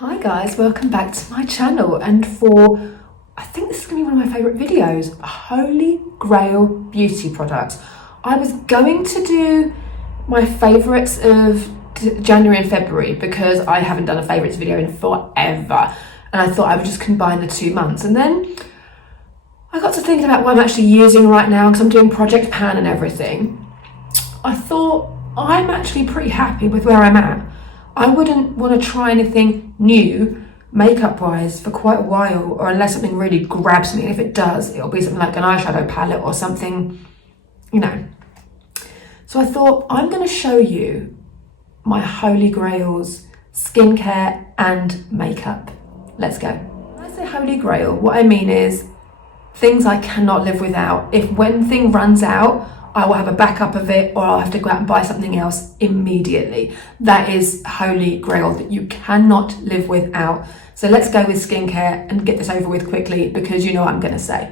Hi guys, welcome back to my channel, and I think this is going to be one of my favourite videos, Holy Grail beauty products. I was going to do my favourites of January and February because I haven't done a favourites video in forever, and I thought I would just combine the 2 months, and then I got to thinking about what I'm actually using right now because I'm doing Project Pan and everything. I thought I'm actually pretty happy with where I'm at. I wouldn't want to try anything new makeup wise for quite a while, or unless something really grabs me. And if it does, it'll be something like an eyeshadow palette or something, you know. So I thought I'm going to show you my Holy Grails skincare and makeup. Let's go. When I say Holy Grail, what I mean is things I cannot live without. If when thing runs out, I will have a backup of it, or I'll have to go out and buy something else immediately. That is Holy Grail that you cannot live without. So let's go with skincare and get this over with quickly because you know what I'm going to say.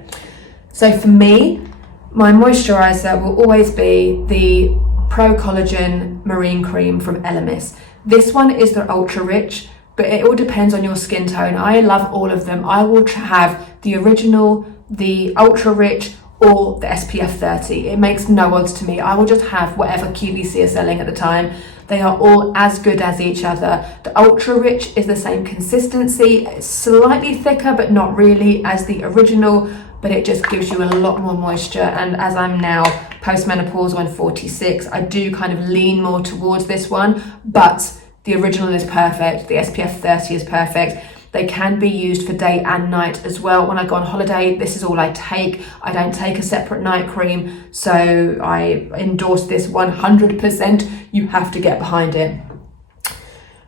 So for me, my moisturiser will always be the Pro Collagen Marine Cream from Elemis. This one is the ultra rich, but it all depends on your skin tone. I love all of them. I will have the original, the ultra rich, or the SPF 30. It makes no odds to me. I will just have whatever QVC is selling at the time. They are all as good as each other. The ultra rich is the same consistency. It's slightly thicker, but not really, as the original, but it just gives you a lot more moisture. And as I'm now postmenopausal and 46, I do kind of lean more towards this one, but the original is perfect. The SPF 30 is perfect. They can be used for day and night as well. When I go on holiday, this is all I take. I don't take a separate night cream, so I endorse this 100%. You have to get behind it.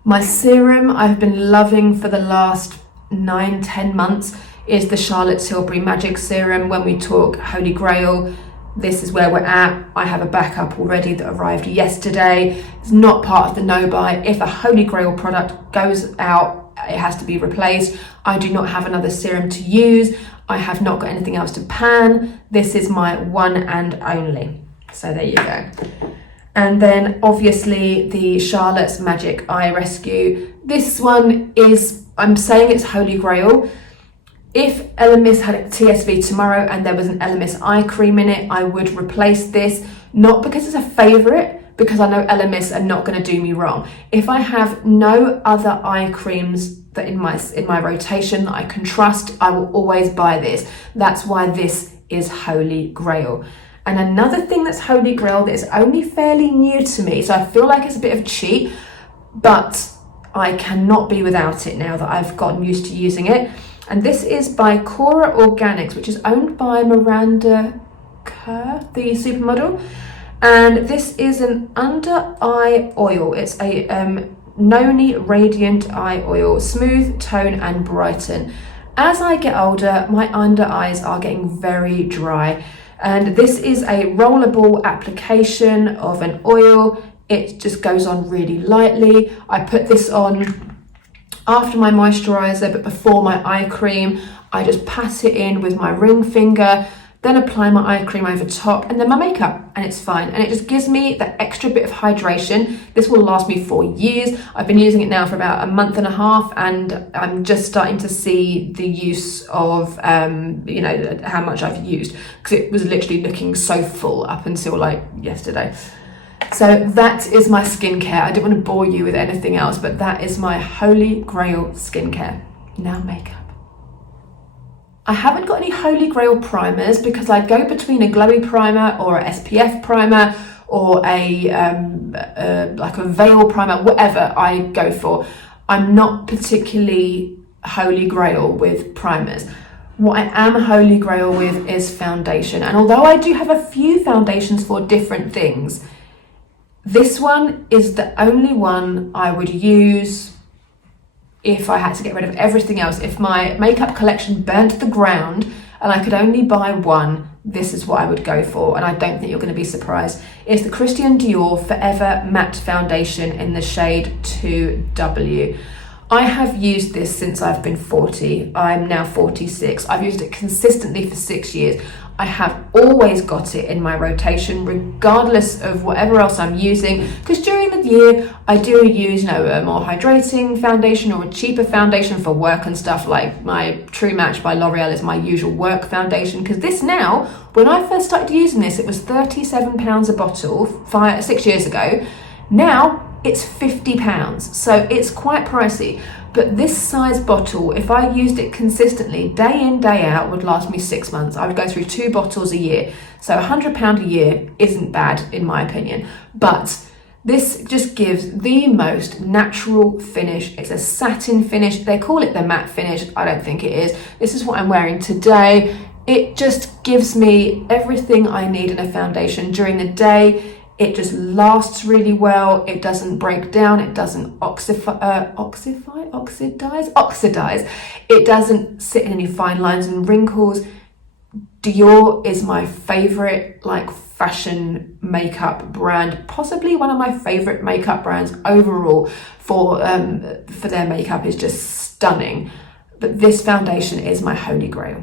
My serum I've been loving for the last 9-10 months is the Charlotte Tilbury Magic Serum. When we talk Holy Grail, this is where we're at. I have a backup already that arrived yesterday. It's not part of the no-buy. If a Holy Grail product goes out, it has to be replaced. I do not have another serum to use. I have not got anything else to pan. This is my one and only. So there you go. And then obviously the Charlotte's Magic Eye Rescue. This one is, I'm saying it's Holy Grail. If Elemis had a TSV tomorrow and there was an Elemis eye cream in it, I would replace this. Not because it's a favourite, because I know Elemis are not going to do me wrong. If I have no other eye creams that in my rotation that I can trust, I will always buy this. That's why this is Holy Grail. And another thing that's Holy Grail that is only fairly new to me, so I feel like it's a bit of a cheat, but I cannot be without it now that I've gotten used to using it. And this is by Kora Organics, which is owned by Miranda Kerr, the supermodel. And this is an under eye oil. It's a Noni Radiant Eye Oil, smooth, tone and brighten. As I get older, my under eyes are getting very dry, and this is a rollable application of an oil. It just goes on really lightly. I put this on after my moisturizer, but before my eye cream. I just pat it in with my ring finger, then apply my eye cream over top, and then my makeup, and it's fine. And it just gives me that extra bit of hydration. This will last me for years. I've been using it now for about a month and a half, and I'm just starting to see the use of, you know, how much I've used, because it was literally looking so full up until like yesterday. So that is my skincare. I didn't want to bore you with anything else, but that is my Holy Grail skincare. Now makeup. I haven't got any Holy Grail primers because I go between a glowy primer or a SPF primer or like a veil primer, whatever I go for. I'm not particularly Holy Grail with primers. What I am Holy Grail with is foundation. And although I do have a few foundations for different things, this one is the only one I would use if I had to get rid of everything else. If my makeup collection burnt to the ground and I could only buy one, this is what I would go for, and I don't think you're going to be surprised. It's the Christian Dior Forever Matte Foundation in the shade 2W. I have used this since I've been 40. I'm now 46. I've used it consistently for 6 years. I have always got it in my rotation, regardless of whatever else I'm using, because during the year, I do use, you know, a more hydrating foundation or a cheaper foundation for work and stuff. Like my True Match by L'Oreal is my usual work foundation, because this now, when I first started using this, it was £37 a bottle 6 years ago. Now it's £50, so it's quite pricey. But this size bottle, if I used it consistently, day in, day out, would last me 6 months. I would go through 2 bottles a year. So £100 a year isn't bad, in my opinion. But this just gives the most natural finish. It's a satin finish. They call it the matte finish. I don't think it is. This is what I'm wearing today. It just gives me everything I need in a foundation during the day. It just lasts really well. It doesn't break down. It doesn't oxidize. It doesn't sit in any fine lines and wrinkles. Dior is my favorite like fashion makeup brand, possibly one of my favorite makeup brands overall. For their makeup is just stunning. But this foundation is my holy grail.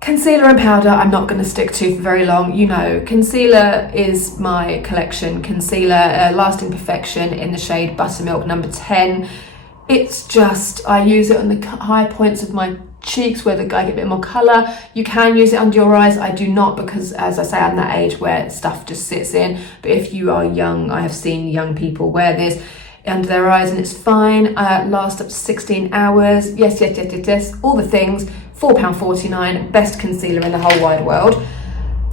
Concealer and powder, I'm not going to stick to for very long. You know, concealer is my collection. Concealer, Lasting Perfection in the shade Buttermilk number 10. It's just, I use it on the high points of my cheeks where I get a bit more colour. You can use it under your eyes. I do not, because as I say, I'm that age where stuff just sits in. But if you are young, I have seen young people wear this under their eyes and it's fine. Lasts up to 16 hours. Yes, all the things. £4.49, best concealer in the whole wide world.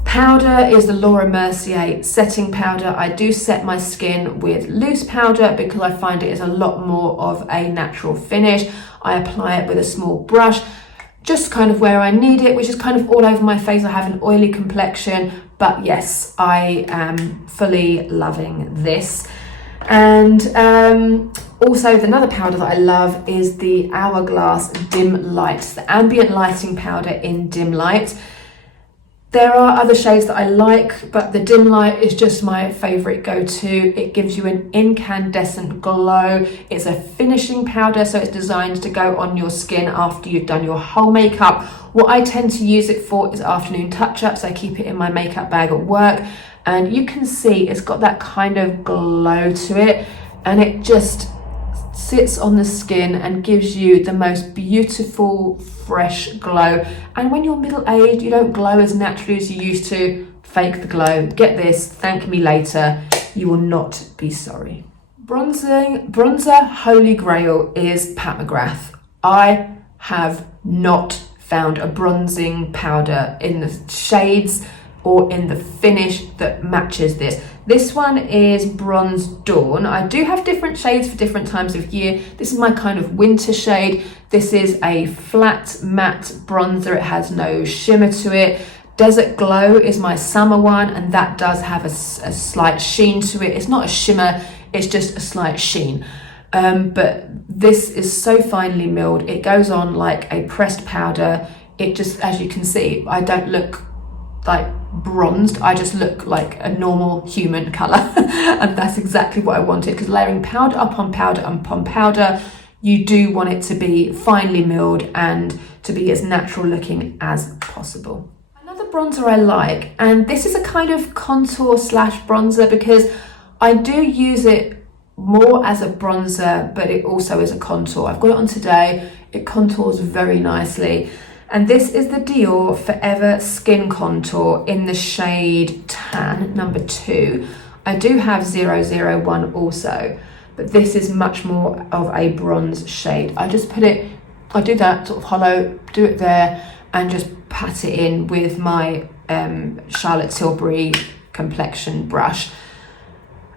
Powder is the Laura Mercier setting powder. I do set my skin with loose powder because I find it is a lot more of a natural finish. I apply it with a small brush, just kind of where I need it, which is kind of all over my face. I have an oily complexion, but yes, I am fully loving this. And also another powder that I love is the Hourglass Dim Light, the ambient lighting powder in dim light. There are other shades that I like, but the dim light is just my favorite go-to. It gives you an incandescent glow. It's a finishing powder, so it's designed to go on your skin after you've done your whole makeup. What I tend to use it for is afternoon touch-ups. I keep it in my makeup bag at work, and you can see it's got that kind of glow to it, and it just sits on the skin and gives you the most beautiful, fresh glow. And when you're middle-aged, you don't glow as naturally as you used to. Fake the glow. Get this, thank me later. You will not be sorry. Bronzer Holy Grail is Pat McGrath. I have not found a bronzing powder in the shades or in the finish that matches this. This one is Bronze Dawn. I do have different shades for different times of year. This is my kind of winter shade. This is a flat matte bronzer. It has no shimmer to it. Desert Glow is my summer one, and that does have a slight sheen to it. It's not a shimmer, it's just a slight sheen. But this is so finely milled. It goes on like a pressed powder. It just, as you can see, I don't look like bronzed, I just look like a normal human colour. And that's exactly what I wanted, because layering powder upon powder upon powder, you do want it to be finely milled and to be as natural looking as possible. Another bronzer I like, and this is a kind of contour slash bronzer because I do use it more as a bronzer, but it also is a contour. I've got it on today, it contours very nicely. And this is the Dior Forever Skin Contour in the shade Tan, number 2. I do have 001 also, but this is much more of a bronze shade. I just put it, I do that sort of hollow, do it there, and just pat it in with my Charlotte Tilbury complexion brush.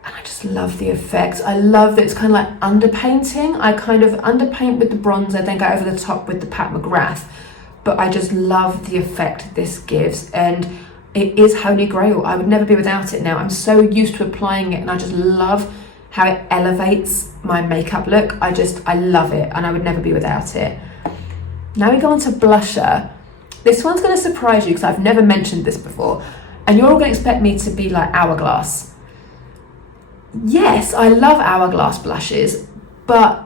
And I just love the effect. I love that it's kind of like underpainting. I kind of underpaint with the bronzer, then go over the top with the Pat McGrath. But I just love the effect this gives, and it is Holy Grail. I would never be without it now. I'm so used to applying it, and I just love how it elevates my makeup look. I love it, and I would never be without it. Now we go on to blusher. This one's going to surprise you because I've never mentioned this before, and you're all going to expect me to be like Hourglass. Yes, I love Hourglass blushes, but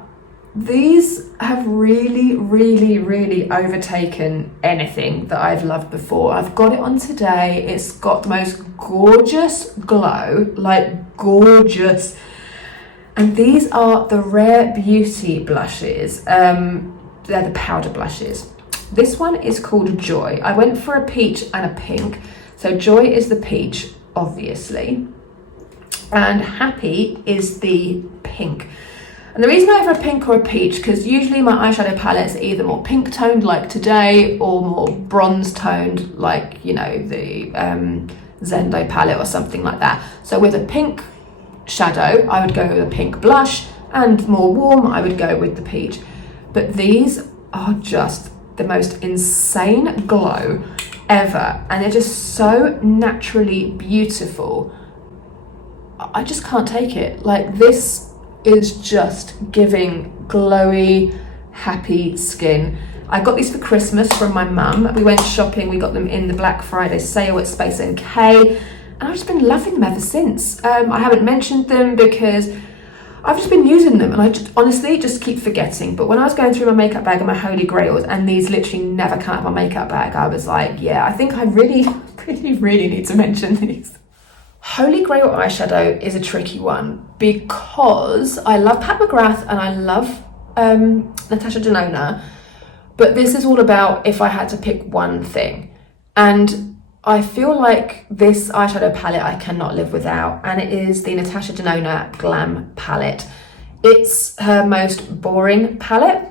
these have really, really, really overtaken anything that I've loved before. I've got it on today. It's got the most gorgeous glow, like gorgeous. And these are the Rare Beauty blushes. They're the powder blushes. This one is called Joy. I went for a peach and a pink. So Joy is the peach, obviously. And Happy is the pink. And the reason I have a pink or a peach, because usually my eyeshadow palettes are either more pink toned like today or more bronze toned like, you know, the Zendo palette or something like that. So with a pink shadow, I would go with a pink blush, and more warm, I would go with the peach. But these are just the most insane glow ever, and they're just so naturally beautiful. I just can't take it. Like, this is just giving glowy, happy skin. I got these for Christmas from my mum. We went shopping, we got them in the Black Friday sale at Space NK, and I've just been loving them ever since. I haven't mentioned them because I've just been using them, and I just honestly just keep forgetting. But when I was going through my makeup bag and my Holy Grails, and these literally never come out of my makeup bag, I was like, yeah, I think I really, really, really need to mention these. Holy Grail eyeshadow is a tricky one because I love Pat McGrath and I love Natasha Denona, but this is all about if I had to pick one thing. And I feel like this eyeshadow palette I cannot live without, and it is the Natasha Denona Glam palette. It's her most boring palette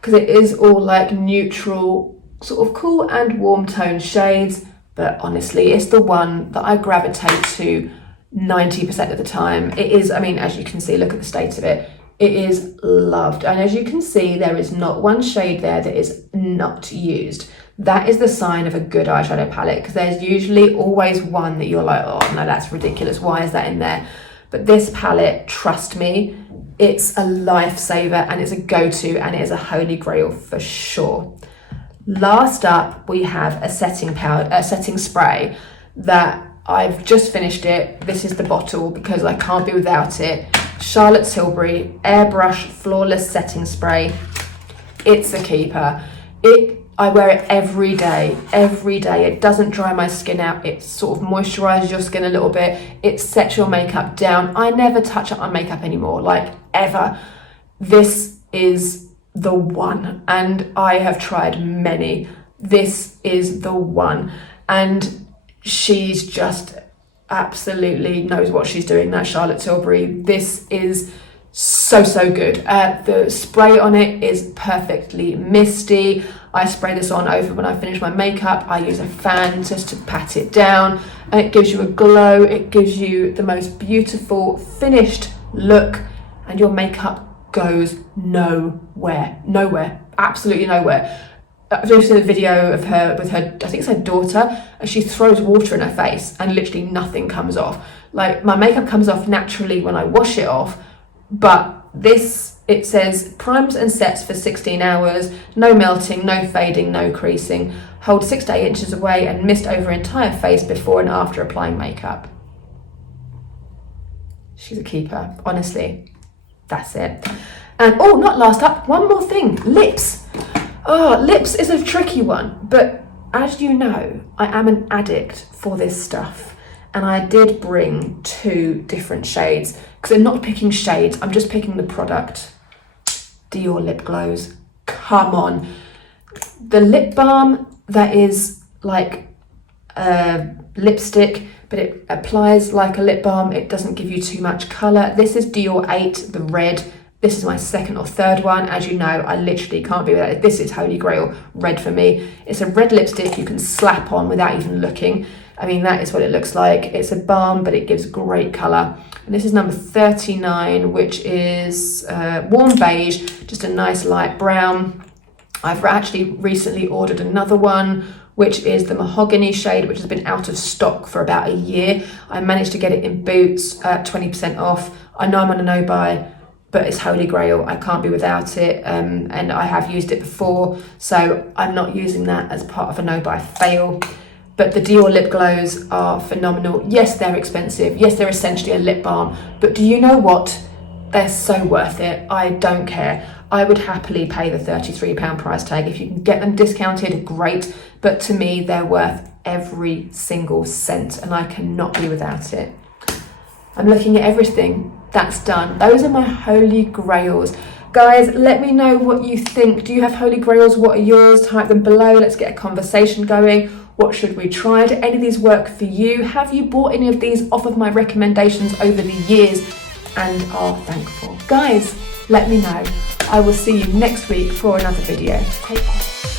because it is all like neutral, sort of cool and warm tone shades. But honestly, it's the one that I gravitate to 90% of the time. It is, I mean, as you can see, look at the state of it. It is loved. And as you can see, there is not one shade there that is not used. That is the sign of a good eyeshadow palette, because there's usually always one that you're like, oh no, that's ridiculous. Why is that in there? But this palette, trust me, it's a lifesaver and it's a go-to, and it is a Holy Grail for sure. Last up, we have a setting powder, a setting spray that I've just finished it. This is the bottle because I can't be without it. Charlotte Tilbury Airbrush Flawless Setting Spray. It's a keeper. I wear it every day. It doesn't dry my skin out. It sort of moisturizes your skin a little bit. It sets your makeup down. I never touch up my makeup anymore, like ever. This is the one, and I have tried many. This is the one, and she's just absolutely knows what she's doing, that Charlotte Tilbury. This is so good. The spray on it is perfectly misty. I spray this on over when I finish my makeup. I use a fan just to pat it down, and it gives you a glow. It gives you the most beautiful finished look, and your makeup goes nowhere, absolutely nowhere. I've just seen a video of her with her, I think it's her daughter, and she throws water in her face and literally nothing comes off. Like, my makeup comes off naturally when I wash it off, but this, it says primes and sets for 16 hours, no melting, no fading, no creasing, hold 6 to 8 inches away and mist over entire face before and after applying makeup. She's a keeper, honestly. That's it. And oh, not last up, one more thing, lips. Oh, lips is a tricky one, but as you know, I am an addict for this stuff, and I did bring 2 different shades, because I'm not picking shades, I'm just picking the product. Dior lip glows, come on. The lip balm that is like a lipstick, but it applies like a lip balm. It doesn't give you too much colour. This is Dior 8, the red. This is my second or third one. As you know, I literally can't be without it. This is Holy Grail red for me. It's a red lipstick you can slap on without even looking. I mean, that is what it looks like. It's a balm, but it gives great colour. And this is number 39, which is warm beige, just a nice light brown. I've actually recently ordered another one, which is the mahogany shade, which has been out of stock for about a year. I managed to get it in Boots at 20% off. I know I'm on a no-buy, but it's Holy Grail. I can't be without it, and I have used it before, so I'm not using that as part of a no-buy fail. But the Dior lip glows are phenomenal. Yes, they're expensive. Yes, they're essentially a lip balm, but do you know what? they're so worth it. I don't care. I would happily pay the £33 price tag. If you can get them discounted, great. But to me, they're worth every single cent, and I cannot be without it. I'm looking at everything that's done. Those are my holy grails. Guys, let me know what you think. Do you have holy grails? What are yours? Type them below. Let's get a conversation going. What should we try? Do any of these work for you? Have you bought any of these off of my recommendations over the years and are thankful? Guys, let me know. I will see you next week for another video. Take care.